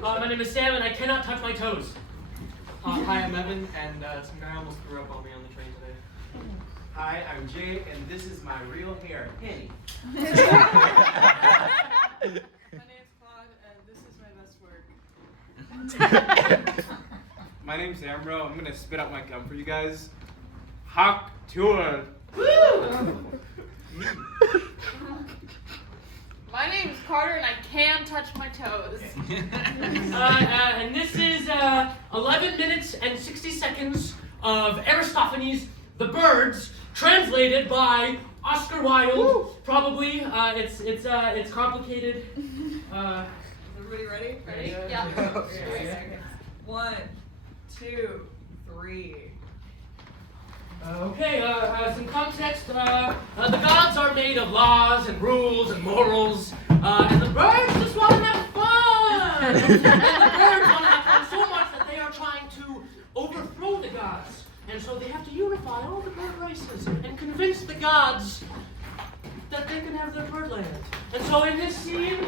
My name is Sam, and I cannot touch my toes. Hi, I'm Evan, and some guy almost threw up on me on the train today. Hi, I'm Jay, and this is my real hair, Henny. My name's Claude, and this is my best work. My name's Amro. I'm gonna spit out my gum for you guys. Hawk tour. My name's Carter, and I can touch my toes. And this is 11 minutes and 60 seconds of Aristophanes The Birds, translated by Oscar Wilde. Woo! Probably. It's complicated. Everybody ready? Ready? Yeah. Okay. 1, 2, 3. Okay, some context. The gods are made of laws and rules and morals, and the birds just want to have fun! And the birds want to have fun so much that they are trying to overthrow the gods. And so they have to unify all the bird races and convince the gods that they can have their birdland. And so in this scene,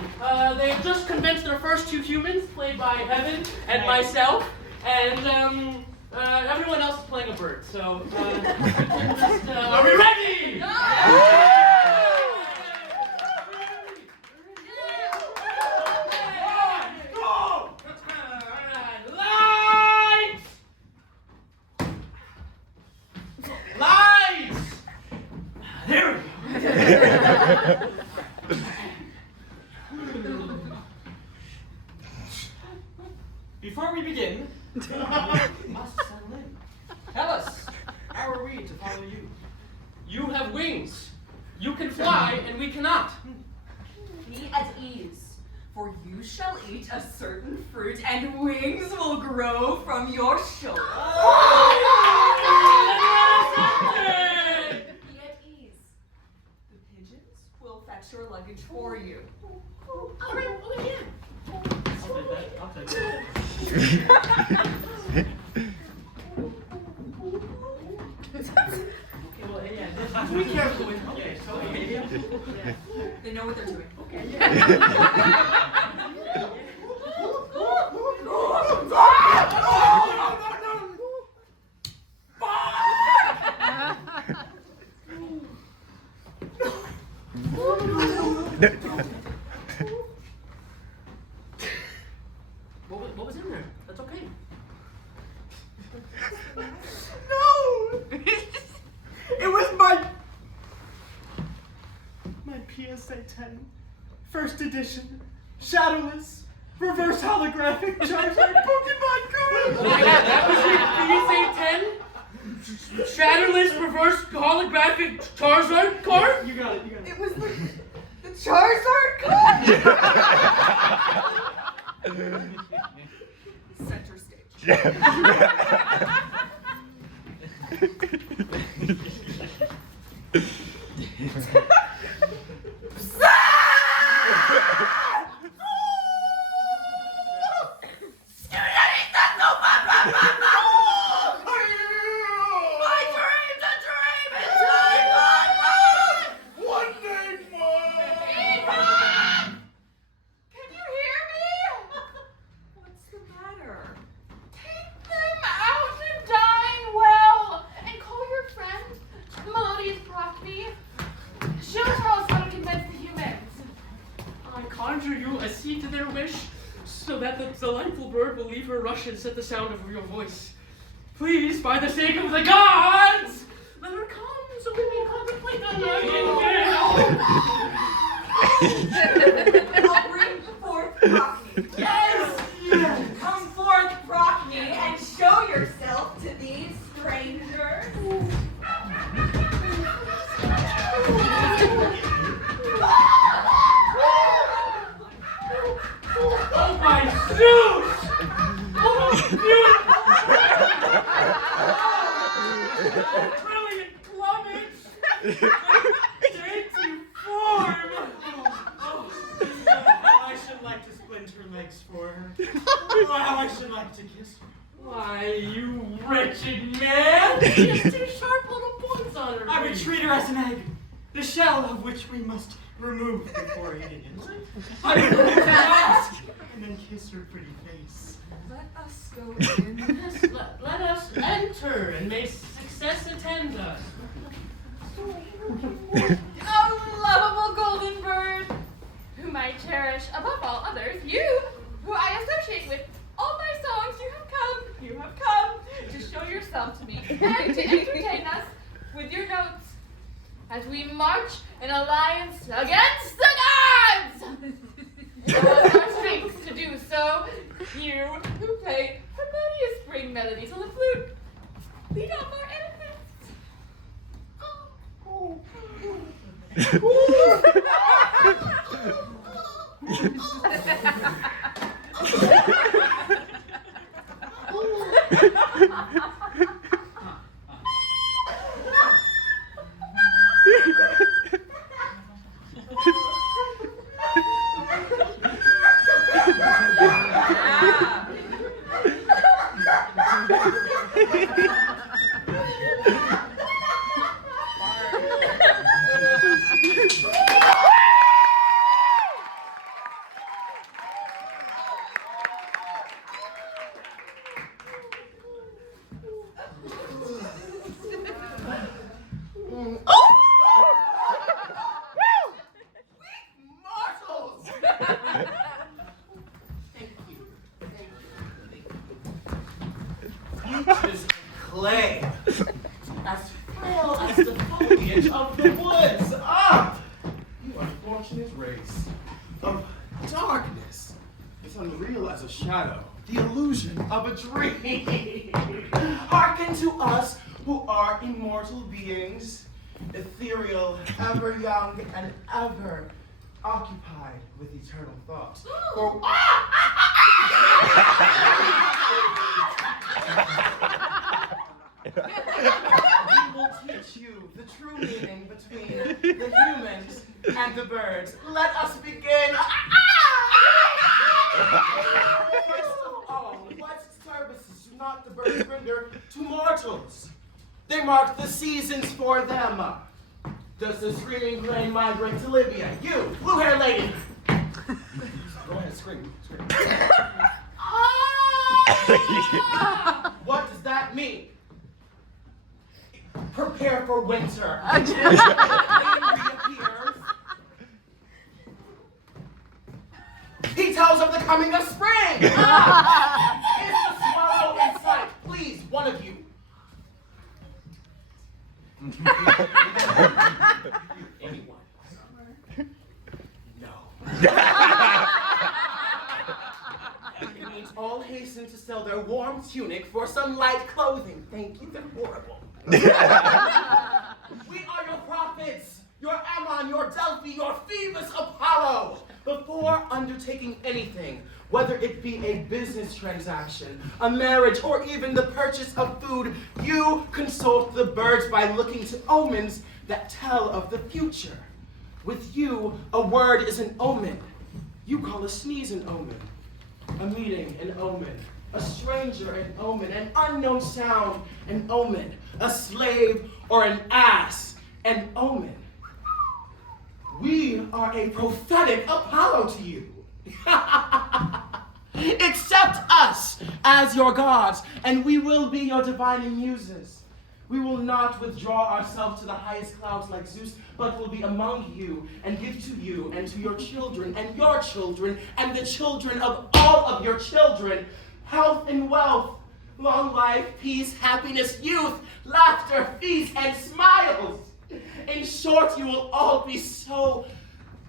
they've just convinced their first 2 humans, played by Evan and myself, and everyone else is playing a bird. So, are we ready? Lights! There we go. Before we begin, we must settle in. Tell us, how are we to follow you? You have wings. You can fly, and we cannot. Be at ease, for you shall eat a certain fruit, and wings will grow from your shoulders. Be at ease. The pigeons will fetch your luggage for you. All right, well, again. I'll take that. Okay, well, yeah. Be careful with okay, so They know what they're doing. Okay, What was in there? That's okay. No! It was my PSA 10, first edition, shadowless, reverse holographic Charizard Pokemon card! That was your PSA 10? Shadowless reverse holographic Charizard card? You got it. It was the Charizard card! Center stage. Rushes at the sound of your voice. Please, by the sake of the gods, let her come so we may contemplate on her. I'll bring forth Prockney. Yes! Come forth, Prockney, and show yourself to these strangers. Oh my Zeus! Brilliant plumage! Dainty form! How I should like to splint her legs for her. How I should like to kiss her. Why, you wretched man! She has 2 sharp little points on her. I would treat her as an egg, the shell of which we must remove before eating it. I would ask kiss her pretty face. Let us go in. Yes, let us enter, and may success attend us. Oh, lovable golden bird, whom I cherish above all others, you, who I associate with all my songs, you have come to show yourself to me and to entertain us with your notes as we march in alliance against the gods. It was our strength to do so. You, who play harmonious spring melodies on the flute, lead off our elephants. Clay, as frail as the foliage of the woods. Ah! You unfortunate race of darkness. It's unreal as a shadow, the illusion of a dream. Hearken to us who are immortal beings, ethereal, ever young, and ever occupied with eternal thought. For we will teach you the true meaning between the humans and the birds. Let us begin. First of all, what services do not the birds render to mortals? They mark the seasons for them. Does the screaming crane migrate to Libya? You, blue-haired lady. Go ahead, scream. What does that mean? Prepare for winter. The crane reappears. He tells of the coming of spring. Is the swallow in sight? Please, one of you. Anyone? No. It means all hasten to sell their warm tunic for some light clothing. Thank you, they're horrible. We are your prophets, your Ammon, your Delphi, your Phoebus Apollo. Before undertaking anything, whether it be a business transaction, a marriage, or even the purchase of food, you consult the birds by looking to omens that tell of the future. With you, a word is an omen. You call a sneeze an omen, a meeting an omen, a stranger an omen, an unknown sound an omen, a slave or an ass an omen. We are a prophetic Apollo to you. Accept us as your gods, and we will be your divining muses. We will not withdraw ourselves to the highest clouds like Zeus, but will be among you and give to you and to your children and the children of all of your children health and wealth, long life, peace, happiness, youth, laughter, feast, and smiles. In short, you will all be so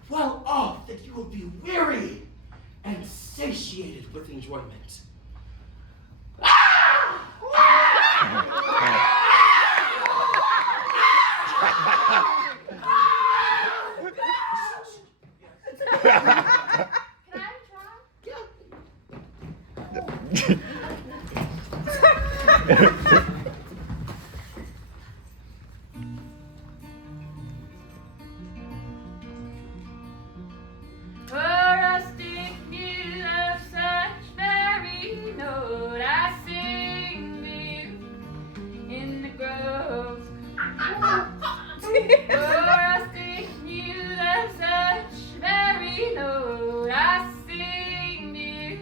well off that you will be weary and satiated with enjoyment. Can I try? A rustic mule of such merry note I sing to you in the groves. A rustic mule of such merry note I sing to you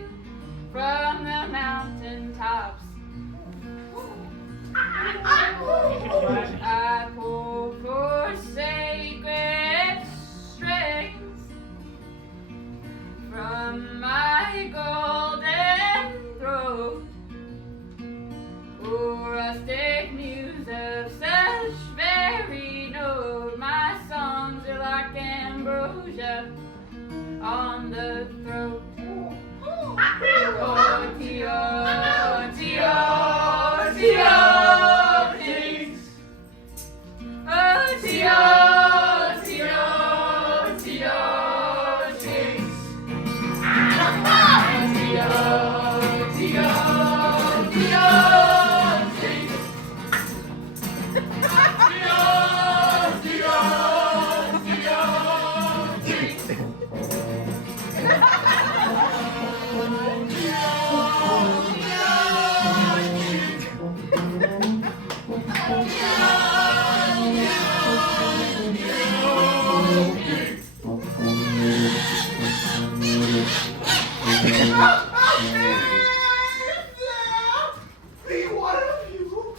Be one of you.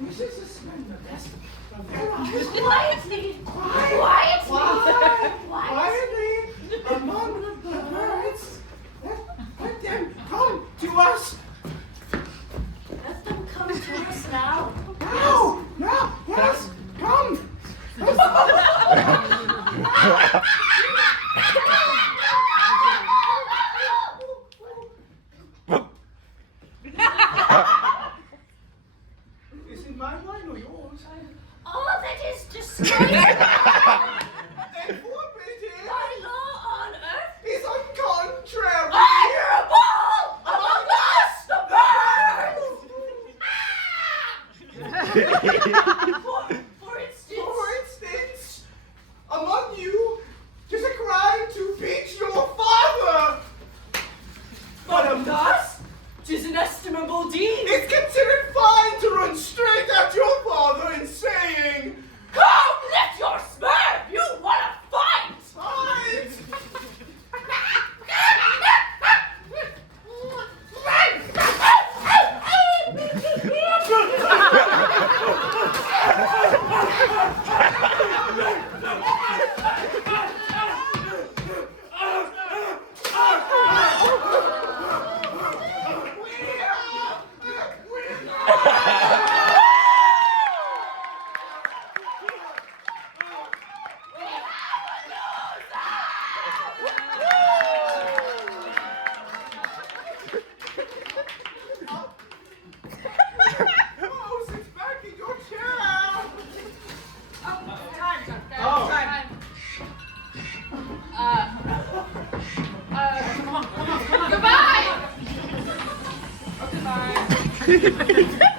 We should suspend the best of their eyes. Quietly. Quietly among the birds. Let them come to us. Let them come to us now. Now, yes, come. Is it my line or yours? All that is disgraceful And forbidding by law on earth is uncontrary. honorable among us, the birds. For instance, For instance, among you, 'tis a crime to beat your father. but among us, 'tis an estimable deed. It's considered fine to run straight at your father and saying, Come, let your smurf, you wanna fight! fight! Oh, sit back in your chair. Time. Goodbye. Goodbye.